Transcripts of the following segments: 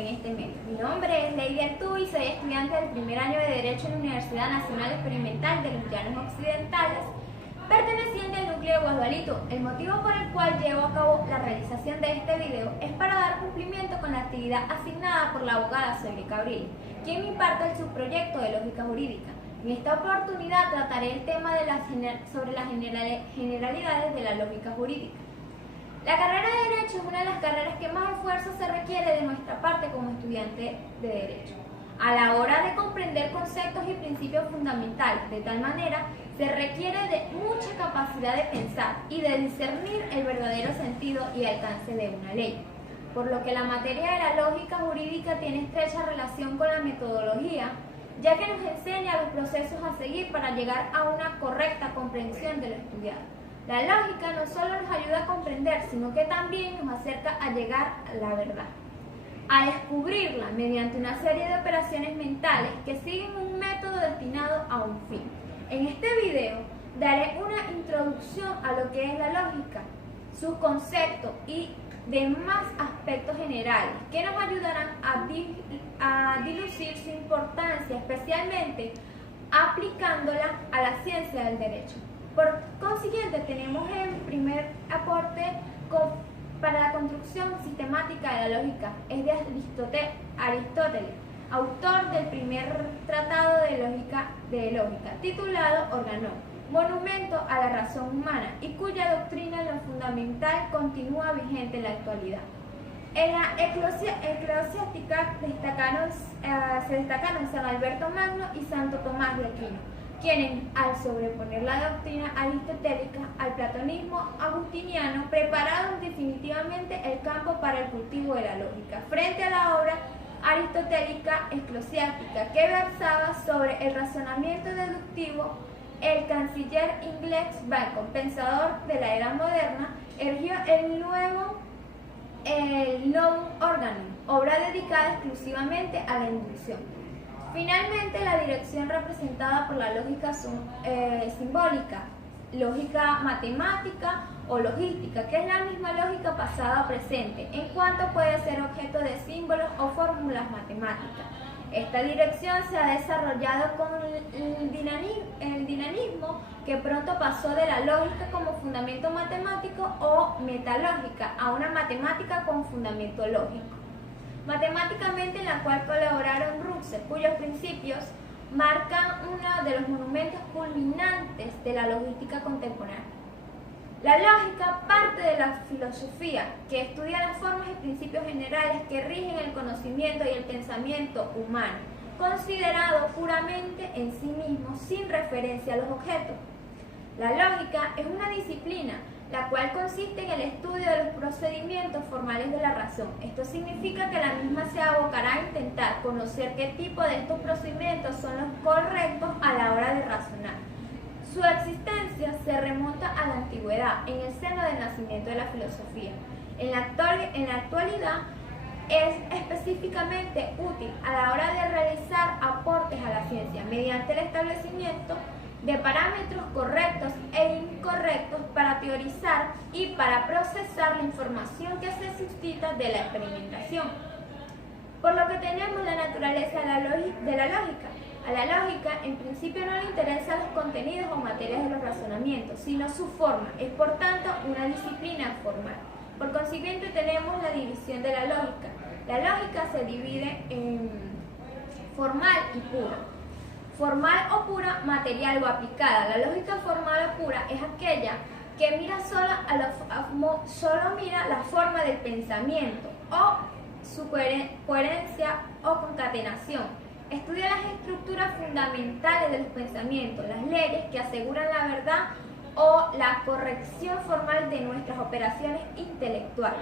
en este medio. Mi nombre es Lady Artú y soy estudiante del primer año de Derecho en la Universidad Nacional Experimental de los Llanos Occidentales, perteneciente al núcleo de Guasdualito. El motivo por el cual llevo a cabo la realización de este video es para dar cumplimiento con la actividad asignada por la abogada Zoe Cabril, quien me imparte el subproyecto de Lógica Jurídica. En esta oportunidad trataré el tema sobre las generalidades de la lógica jurídica. La carrera de Derecho es una de las carreras que más esfuerzo se requiere de nuestra parte como estudiante de Derecho, a la hora de comprender conceptos y principios fundamentales. De tal manera, se requiere de mucha capacidad de pensar y de discernir el verdadero sentido y alcance de una ley, por lo que la materia de la lógica jurídica tiene estrecha relación con la metodología, ya que nos enseña los procesos a seguir para llegar a una correcta comprensión de lo estudiado. La lógica no solo nos ayuda a comprender, sino que también nos acerca a llegar a la verdad, a descubrirla mediante una serie de operaciones mentales que siguen un método destinado a un fin. En este video daré una introducción a lo que es la lógica, sus conceptos y demás aspectos generales que nos ayudarán a dilucir su importancia, especialmente aplicándola a la ciencia del derecho. Por consiguiente, tenemos el primer aporte para la construcción sistemática de la lógica. Es de Aristóteles, autor del primer tratado de lógica, titulado Organón, monumento a la razón humana, y cuya doctrina en lo fundamental continúa vigente en la actualidad. En la eclesiástica se destacaron San Alberto Magno y Santo Tomás de Aquino, quienes, al sobreponer la doctrina aristotélica al platonismo agustiniano, prepararon definitivamente el campo para el cultivo de la lógica, frente a la obra aristotélica eclesiástica, que versaba sobre el razonamiento deductivo. El canciller inglés Bacon, pensador de la era moderna, erigió el Novum Organum, obra dedicada exclusivamente a la inducción. Finalmente, la dirección representada por la lógica simbólica, lógica matemática o logística, que es la misma lógica pasada o presente, en cuanto puede ser objeto de símbolos o fórmulas matemáticas. Esta dirección se ha desarrollado con el dinamismo que pronto pasó de la lógica como fundamento matemático o metalógica a una matemática con fundamento lógico. Matemáticamente, en la cual colaboraron Russell, cuyos principios marcan uno de los monumentos culminantes de la logística contemporánea. La lógica parte de la filosofía, que estudia las formas y principios generales que rigen el conocimiento y el pensamiento humano, considerado puramente en sí mismo, sin referencia a los objetos. La lógica es una disciplina la cual consiste en el estudio de los procedimientos formales de la razón. Esto significa que la misma se abocará a intentar conocer qué tipo de estos procedimientos son los correctos a la hora de razonar. Su existencia se remonta a la antigüedad, en el seno del nacimiento de la filosofía. En la actualidad es específicamente útil a la hora de realizar aportes a la ciencia mediante el establecimiento de parámetros correctos e incorrectos para teorizar y para procesar la información que se suscita de la experimentación. Por lo que tenemos la naturaleza de la lógica. A la lógica, en principio, no le interesan los contenidos o materias de los razonamientos, sino su forma. Es, por tanto, una disciplina formal. Por consiguiente, tenemos la división de la lógica. La lógica se divide en formal y pura. Formal o pura, material o aplicada. La lógica formal o pura es aquella que mira solo mira la forma del pensamiento o su coherencia o concatenación. Estudia las estructuras fundamentales de los pensamientos, las leyes que aseguran la verdad o la corrección formal de nuestras operaciones intelectuales.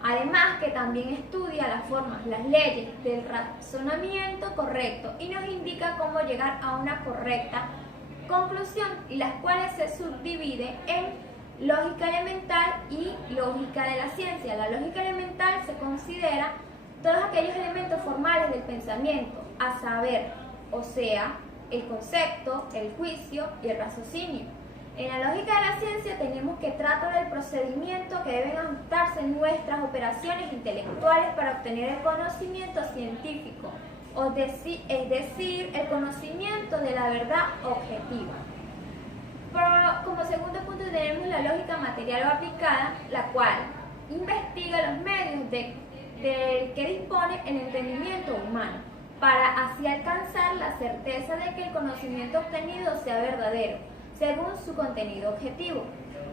Además, que también estudia las formas, las leyes del razonamiento correcto y nos indica cómo llegar a una correcta conclusión, y las cuales se subdivide en lógica elemental y lógica de la ciencia. La lógica elemental se considera todos aquellos elementos formales del pensamiento, a saber, o sea, el concepto, el juicio y el raciocinio. En la lógica de la ciencia tenemos que trata del procedimiento que deben ajustarse nuestras operaciones intelectuales para obtener el conocimiento científico, es decir, el conocimiento de la verdad objetiva. Como segundo punto tenemos la lógica material o aplicada, la cual investiga los medios del que dispone el entendimiento humano, para así alcanzar la certeza de que el conocimiento obtenido sea verdadero, según su contenido objetivo.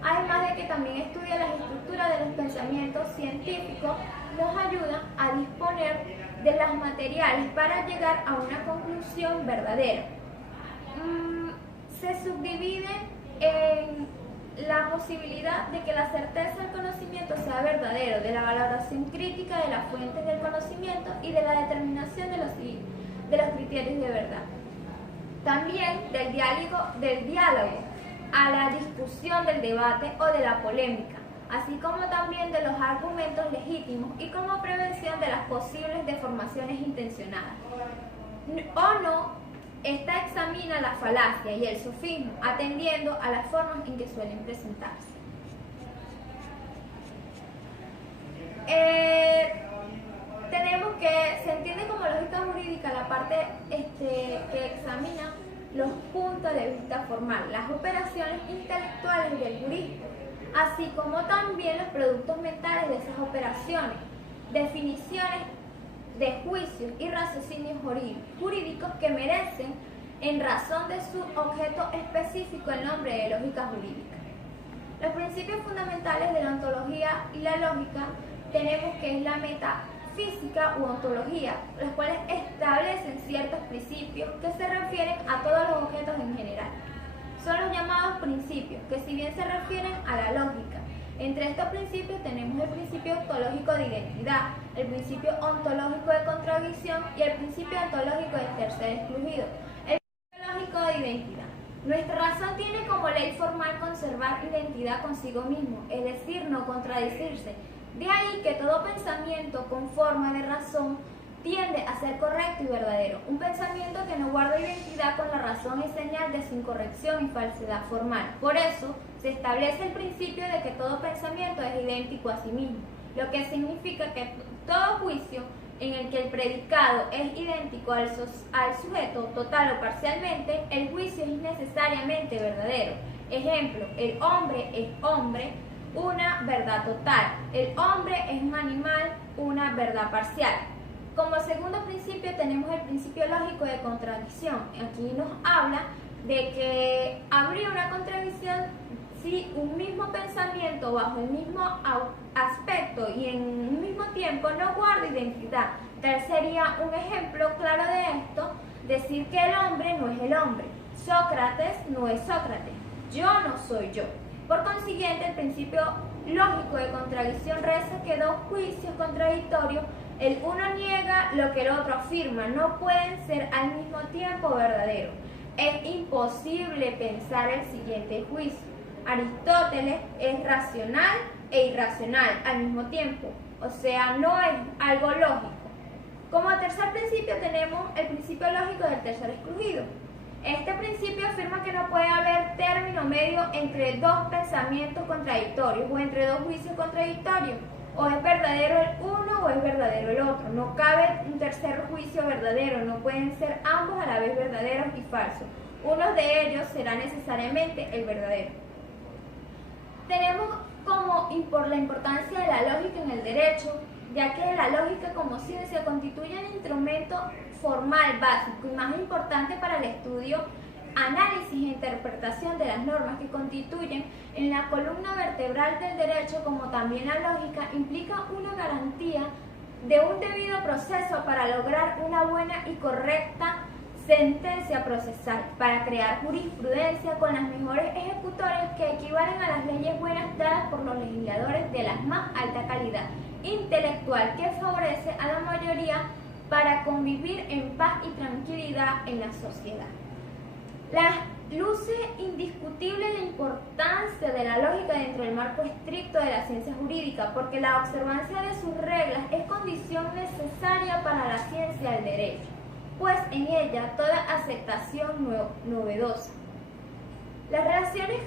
Además de que también estudia las estructuras de los pensamientos científicos, nos ayuda a disponer de los materiales para llegar a una conclusión verdadera. Se subdividen en la posibilidad de que la certeza del conocimiento sea verdadero, de la valoración crítica de las fuentes del conocimiento y de la determinación de los criterios de verdad. También del diálogo a la discusión, del debate o de la polémica, así como también de los argumentos legítimos y como prevención de las posibles deformaciones intencionadas. O no, esta examina la falacia y el sofismo, atendiendo a las formas en que suelen presentarse. Tenemos que se entiende como lógica jurídica la parte que examina los puntos de vista formal, las operaciones intelectuales del jurista, así como también los productos mentales de esas operaciones, definiciones de juicios y raciocinios jurídicos que merecen, en razón de su objeto específico, el nombre de lógica jurídica. Los principios fundamentales de la ontología y la lógica tenemos que es la metafísica u ontología, las cuales establecen ciertos principios que se refieren a todos los objetos en general. Son los llamados principios, que si bien se refieren a la lógica, entre estos principios tenemos el principio ontológico de identidad, el principio ontológico de contradicción y el principio ontológico de tercer excluido. El principio lógico de identidad. Nuestra razón tiene como ley formal conservar identidad consigo mismo, es decir, no contradecirse. De ahí que todo pensamiento con forma de razón tiende a ser correcto y verdadero. Un pensamiento que no guarda identidad con la razón es señal de su incorrección y falsedad formal. Por eso, se establece el principio de que todo pensamiento es idéntico a sí mismo, lo que significa que todo juicio en el que el predicado es idéntico al sujeto, total o parcialmente, el juicio es necesariamente verdadero. Ejemplo, el hombre es hombre, una verdad total. El hombre es un animal, una verdad parcial. Como segundo principio tenemos el principio lógico de contradicción. Aquí nos habla de que habría una contradicción si un mismo pensamiento bajo el mismo aspecto y en un mismo tiempo no guarda identidad. Tal sería un ejemplo claro de esto, decir que el hombre no es el hombre, Sócrates no es Sócrates, yo no soy yo. Por consiguiente, el principio lógico de contradicción reza que dos juicios contradictorios, el uno niega lo que el otro afirma, no pueden ser al mismo tiempo verdaderos. Es imposible pensar el siguiente juicio. Aristóteles es racional e irracional al mismo tiempo, o sea, no es algo lógico. Como tercer principio tenemos el principio lógico del tercer excluido. Este principio afirma que no puede haber término medio entre dos pensamientos contradictorios o entre dos juicios contradictorios. O es verdadero el uno o es verdadero el otro. No cabe un tercer juicio verdadero, no pueden ser ambos a la vez verdaderos y falsos. Uno de ellos será necesariamente el verdadero. Tenemos por la importancia de la lógica en el derecho, ya que la lógica como ciencia constituye un instrumento formal básico y más importante para el estudio, análisis e interpretación de las normas que constituyen en la columna vertebral del derecho, como también la lógica implica una garantía de un debido proceso para lograr una buena y correcta sentencia procesal, para crear jurisprudencia con las mejores ejecutores que equivalen a las leyes buenas dadas por los legisladores de la más alta calidad intelectual que favorece a la mayoría para convivir en paz y tranquilidad en la sociedad. Luce indiscutible la importancia de la lógica dentro del marco estricto de la ciencia jurídica, porque la observancia de sus reglas es condición necesaria para la ciencia del derecho, pues en ella toda aceptación novedosa. Las relaciones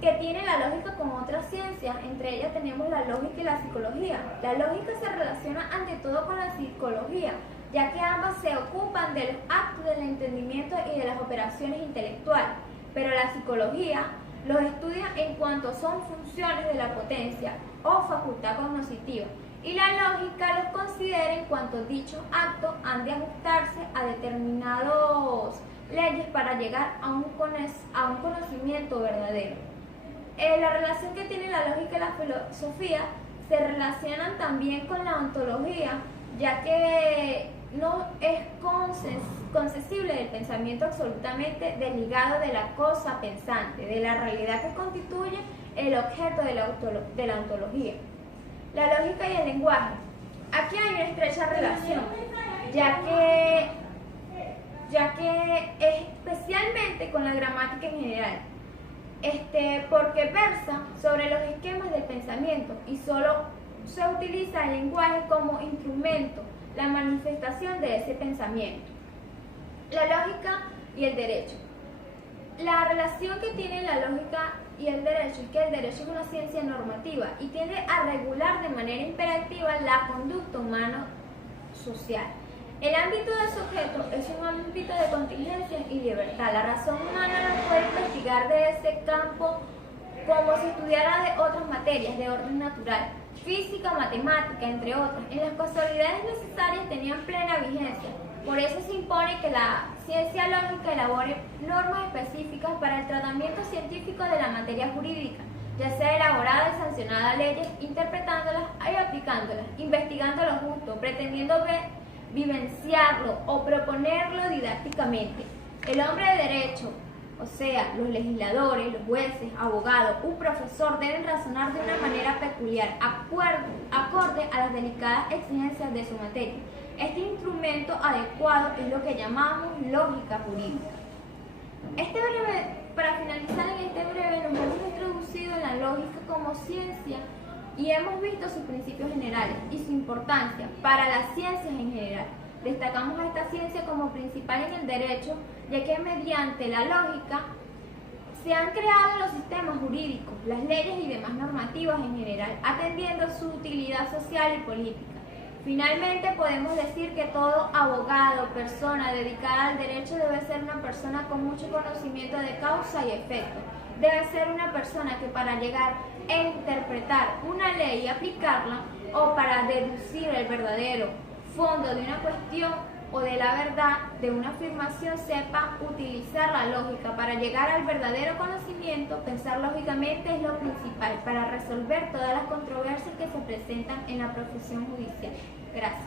que tiene la lógica con otras ciencias. Entre ellas tenemos la lógica y la psicología. La lógica se relaciona ante todo con la psicología, ya que ambas se ocupan de los actos del entendimiento y de las operaciones intelectuales, pero la psicología los estudia en cuanto son funciones de la potencia o facultad cognitiva, y la lógica los considera en cuanto dichos actos han de ajustarse a determinadas leyes para llegar a un conocimiento verdadero. La relación que tiene la lógica y la filosofía se relacionan también con la ontología, ya que no es concesible del pensamiento absolutamente desligado de la cosa pensante, de la realidad que constituye el objeto de la ontología. La lógica y el lenguaje. Aquí hay una estrecha relación, ya que especialmente con la gramática en general, porque versa sobre los esquemas del pensamiento y solo se utiliza el lenguaje como instrumento, la manifestación de ese pensamiento. La lógica y el derecho. La relación que tienen la lógica y el derecho es que el derecho es una ciencia normativa y tiende a regular de manera imperativa la conducta humana social. El ámbito del sujeto es un ámbito de contingencia y libertad. La razón humana no puede investigar de ese campo como si estudiara de otras materias de orden natural, física, matemática, entre otras. En las casualidades necesarias tenían plena vigencia. Por eso se impone que la ciencia lógica elabore normas específicas para el tratamiento científico de la materia jurídica, ya sea elaborada y sancionada leyes, interpretándolas y aplicándolas, investigando lo justo, pretendiendo vivenciarlo o proponerlo didácticamente. El hombre de derecho, o sea, los legisladores, los jueces, abogados, un profesor deben razonar de una manera peculiar, acorde a las delicadas exigencias de su materia. Este instrumento adecuado es lo que llamamos lógica jurídica. Para finalizar en este breve, nos hemos introducido en la lógica como ciencia y hemos visto sus principios generales y su importancia para las ciencias en general. Destacamos a esta ciencia como principal en el derecho, ya que mediante la lógica se han creado los sistemas jurídicos, las leyes y demás normativas en general, atendiendo su utilidad social y política. Finalmente, podemos decir que todo abogado, persona dedicada al derecho debe ser una persona con mucho conocimiento de causa y efecto. Debe ser una persona que para llegar a interpretar una ley y aplicarla, o para deducir el verdadero fondo de una cuestión o de la verdad de una afirmación, sepa utilizar la lógica. Para llegar al verdadero conocimiento, pensar lógicamente es lo principal para resolver todas las controversias que se presentan en la profesión judicial. Gracias.